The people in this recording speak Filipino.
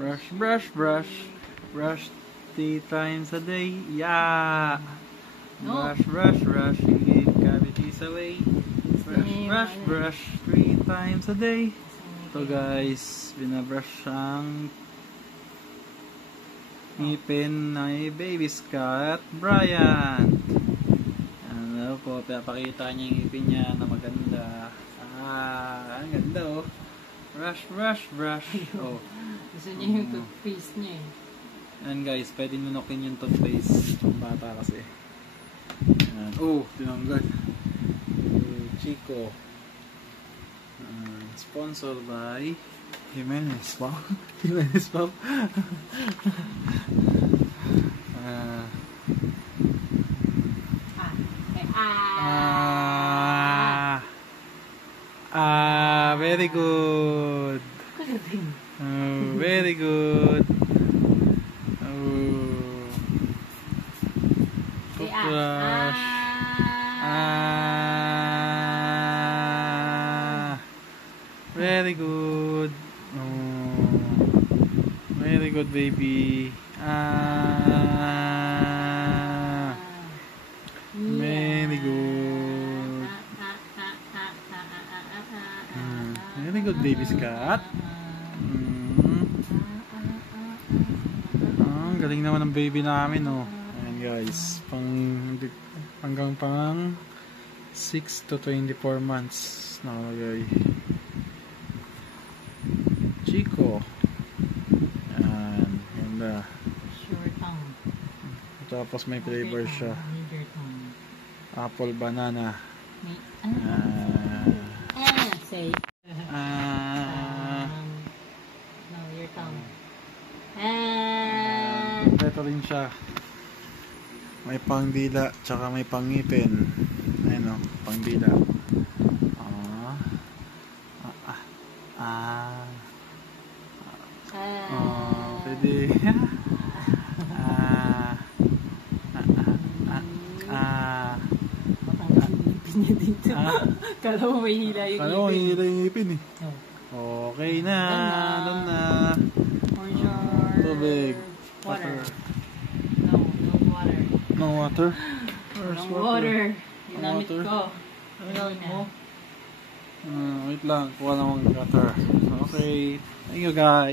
Brush, brush, brush. Brush 3 times a day. Yeah. No. Brush, brush, brush. Keep cavities away. Brush, brush, brush. 3 times a day. Ito guys, binabrush ang ngipin ng baby Scott Brian. Ano po, pinapakita niya yung ngipin niya na maganda. Ang ganda oh. Brush, brush, brush. Oh. Gusto niya yung toothpaste niya eh. Ayan guys, pwede nunokin yung toothpaste. Yung bata kasi. Ayan. Oh, tinanggal. Chico. Sponsored by Jimenez Pop. Jimenez Pop. Very good. Very good. Toothbrush. Very good. Very good, baby. Very good. Very good, baby Scott. Ang galing naman ng baby namin, oh. Ayan guys, hanggang pang 6 to 24 months nakalagay. Chico. Ayan, ganda. Sure tongue. Tapos may flavor siya. Apple, banana. Say. No, your tongue. Ito rin siya. May pangdila, tsaka may pangipin. Ayan o, pangdila. Pwede. Matanggal niya dito. Kala mo may hila yung ipin. Kala mo may hila yung ipin eh. Okay na. Doon na. Tubig. Water. No water. No water? No water. Ginamit ko. Ano gamit mo? Wait lang. Kuha namang water. Okay. Thank you guys.